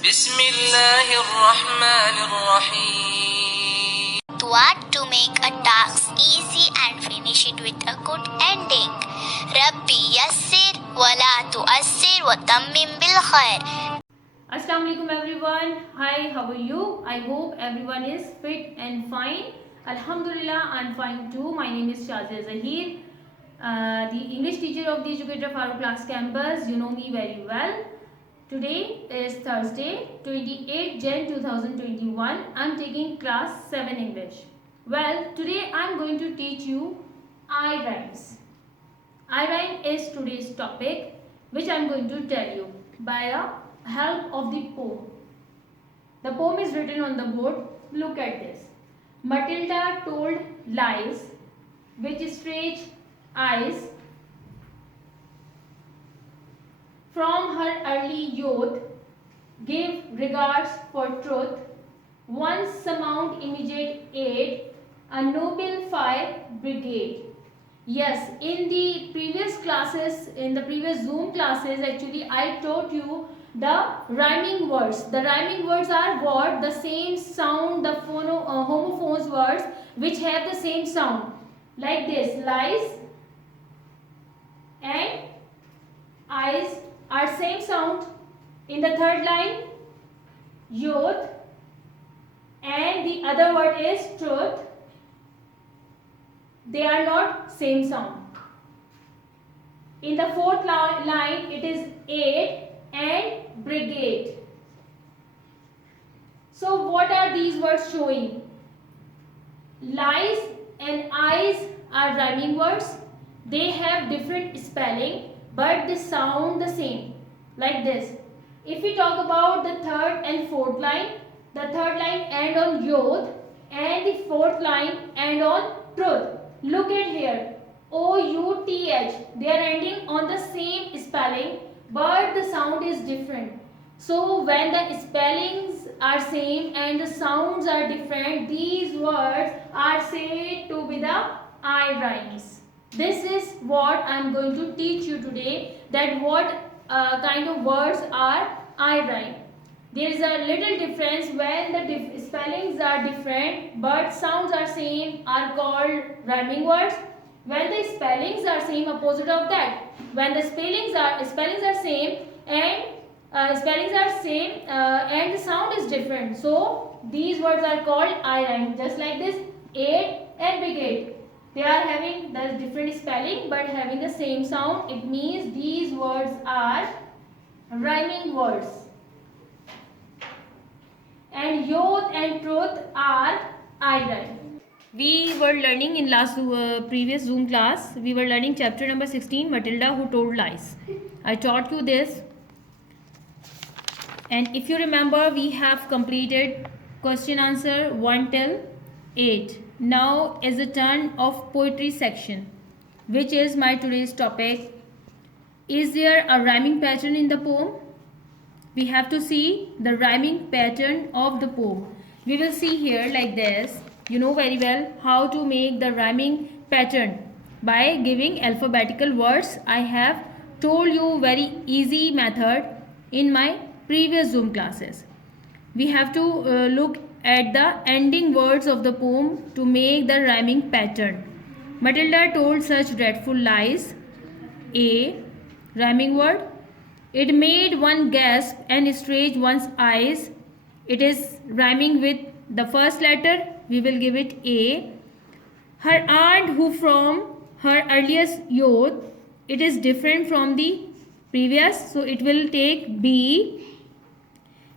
بسم الله الرحمن الرحيم. What to make a task easy and finish it with a good ending. Rabbi yassir wala tuassir wa tammim bil khair. Assalamu alaikum everyone. Hi, how are you? I hope everyone is fit and fine. Alhamdulillah, I'm fine too. My name is Shazia Zahir, the English teacher of the Educator Farooq Class Campus. You know me very well. Today is Thursday, 28 Jan 2021. I'm taking class 7 English. Well, today I'm going to teach you I rhymes. I rhyme is today's topic, which I'm going to tell you by a help of the poem. The poem is written on the board. Look at this. Matilda told lies with strange eyes. From her early youth, gave regards for truth. Once summoned immediate aid, a noble fire brigade. Yes, in the previous classes, in the previous Zoom classes, actually I taught you the rhyming words. The rhyming words are what? The same sound, the homophones words which have the same sound. Like this, lies and eyes are same sound. In the third line, youth, and the other word is truth. They are not same sound. In the fourth line, it is aid and brigade. So what are these words showing? Lies and eyes are rhyming words. They have different spelling, but they sound the same. Like this. If we talk about the third and fourth line, the third line end on youth and the fourth line end on truth. Look at here. O-U-T-H. They are ending on the same spelling, but the sound is different. So when the spellings are same and the sounds are different, these words are said to be the I rhymes. This is what I am going to teach you today, that what kind of words are I rhyme. There is a little difference when the spellings are different but sounds are same, are called rhyming words. When the spellings are same, opposite of that. When the spellings are same and and the sound is different, so these words are called I rhyme. Just like this, aid and brigade. They are having the different spelling but having the same sound. It means these words are rhyming words. And youth and truth are I rhyme. We were learning in previous Zoom class, we were learning chapter number 16, Matilda who told lies. I taught you this. And if you remember, we have completed question answer 1 till 8. Now is the turn of poetry section, which is my today's topic. Is there a rhyming pattern in the poem? We have to see the rhyming pattern of the poem. We will see here like this. You know very well how to make the rhyming pattern by giving alphabetical words. I have told you very easy method in my previous Zoom classes. We have to look at the ending words of the poem to make the rhyming pattern. Matilda told such dreadful lies. A rhyming word. It made one gasp and stretch one's eyes. It is rhyming with the first letter. We will give it A. Her aunt, who from her earliest youth, it is different from the previous, so it will take B.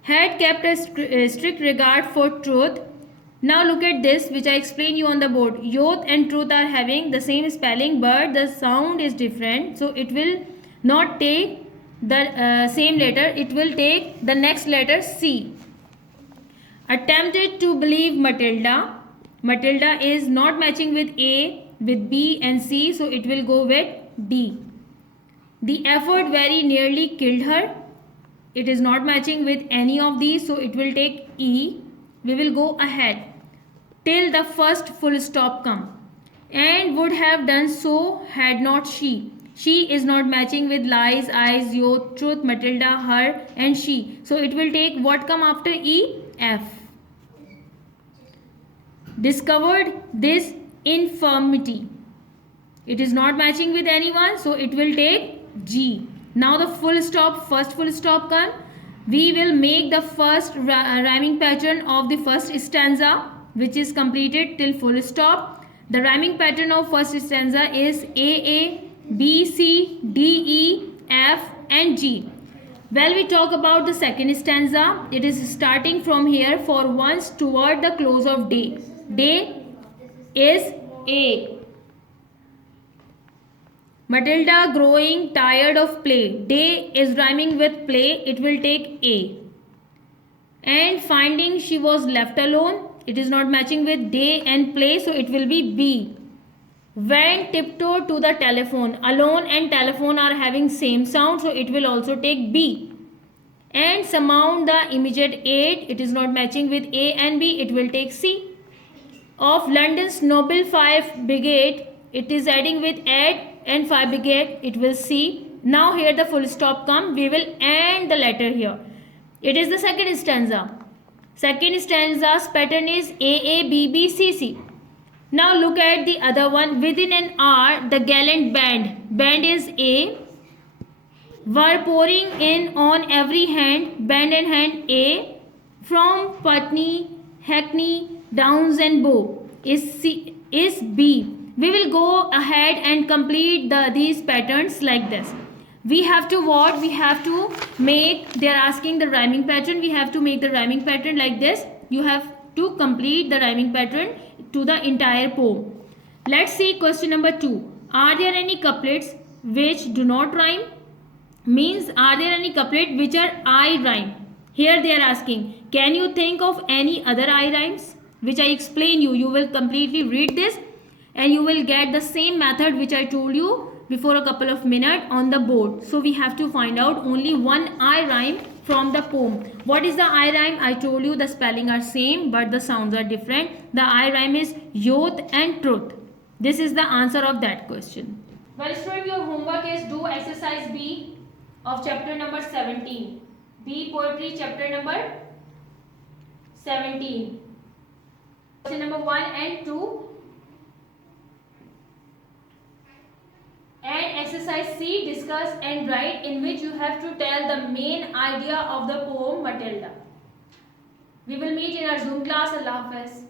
Had kept a strict regard for truth. Now look at this, which I explained you on the board. Youth and truth are having the same spelling, but the sound is different, so it will not take the same letter. It will take the next letter C. Attempted to believe Matilda. Matilda is not matching with A, with B and C, so it will go with D. The effort very nearly killed her. It is not matching with any of these, so it will take E. We will go ahead till the first full stop come, and would have done so had not she. She is not matching with lies, eyes, youth, truth, Matilda, her and she. So it will take what come after E? F. Discovered this infirmity. It is not matching with anyone, so it will take G. Now the full stop, first full stop come. We will make the first rhyming pattern of the first stanza, which is completed till full stop. The rhyming pattern of first stanza is A, B, C, D, E, F and G. Well, we talk about the second stanza. It is starting from here. For once toward the close of day. Day is A. Matilda growing tired of play. Day is rhyming with play. It will take A. And finding she was left alone. It is not matching with day and play, so it will be B. Went tiptoe to the telephone. Alone and telephone are having same sound, so it will also take B. And surmount the immediate aid. It is not matching with A and B. It will take C. Of London's Noble Fire Brigade. It is adding with add and fire brigade. It will C. Now here the full stop come. We will end the letter here. It is the second stanza. Second stanza's pattern is A, B, B, C, C. Now look at the other one. Within an hour, the gallant band. Band is A. Were pouring in on every hand. Band and hand A. From Putney, Hackney, Downs and Bow is C, is B. We will go ahead and complete these patterns like this. We have to what? We have to make, they are asking the rhyming pattern. We have to make the rhyming pattern like this. You have to complete the rhyming pattern to the entire poem. Let's see question number 2. Are there any couplets which do not rhyme? Means, are there any couplets which are I rhyme? Here they are asking, can you think of any other I rhymes? Which I explain you. You will completely read this and you will get the same method which I told you before a couple of minutes on the board. So we have to find out only one I rhyme from the poem. What is the I rhyme? I told you the spelling are same but the sounds are different. The I rhyme is youth and truth. This is the answer of that question. Well, student, your homework is do exercise B of chapter number 17. B poetry chapter number 17. Question number 1 and 2. And exercise C, discuss and write, in which you have to tell the main idea of the poem Matilda. We will meet in our Zoom class. Allah Hafiz.